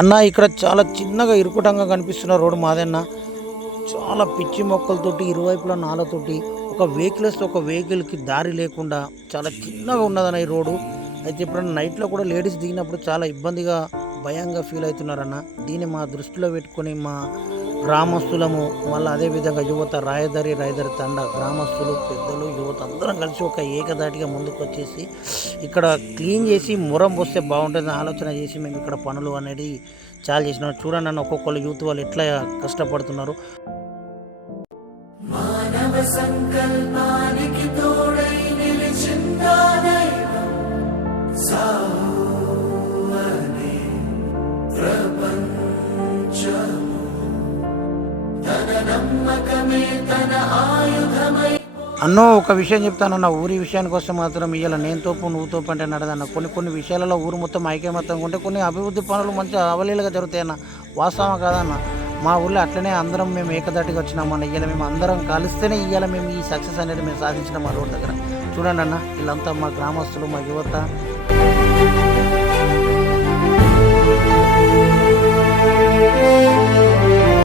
అన్న ఇక్కడ చాలా చిన్నగా ఇరుకుటంగా కనిపిస్తున్న రోడ్డు మాదన్న చాలా పిచ్చి మొక్కలతోటి ఇరువైపులా నాలతోటి ఒక వెహికల్స్ ఒక వెహికల్కి దారి లేకుండా చాలా చిన్నగా ఉన్నదన్న ఈ రోడ్డు. అయితే ఎప్పుడన్నా నైట్లో కూడా లేడీస్ దిగినప్పుడు చాలా ఇబ్బందిగా భయంగా ఫీల్ అవుతున్నారన్న. దీన్ని మా దృష్టిలో పెట్టుకొని మా గ్రామస్తులము మళ్ళీ అదేవిధంగా యువత రాయదారి రాయదారి తండ గ్రామస్తులు పెద్దలు యువత అందరం కలిసి ఒక ఏకదాటిగా ముందుకు వచ్చేసి ఇక్కడ క్లీన్ చేసి మురం పోస్తే బాగుంటుంది ఆలోచన చేసి మేము ఇక్కడ పనులు అనేది చాలా చేసినాం. చూడండి అన్న ఒక్కొక్కరు యూత్ వాళ్ళు ఎట్లా కష్టపడుతున్నారు. అన్నో ఒక విషయం చెప్తానన్న ఊరి విషయానికి వస్తే మాత్రం ఇవాళ నేను తోపు నువ్వు తోపు అంటే నడదన్న. కొన్ని కొన్ని విషయాలలో ఊరు మొత్తం ఐక్యమత్యంగా ఉంటే కొన్ని అభివృద్ధి పనులు మంచిగా అవలీలుగా జరుగుతాయన్న. వాస్తవం కాదన్న. మా ఊళ్ళో అట్లనే అందరం మేము ఏకదాటిగా వచ్చినామన్న. ఇవాళ మేము అందరం కలిస్తేనే ఇవాళ మేము ఈ సక్సెస్ అనేది మేము సాధించిన మా రోడ్ దగ్గర. చూడండి అన్న వీళ్ళంతా మా గ్రామస్తులు మా యువత.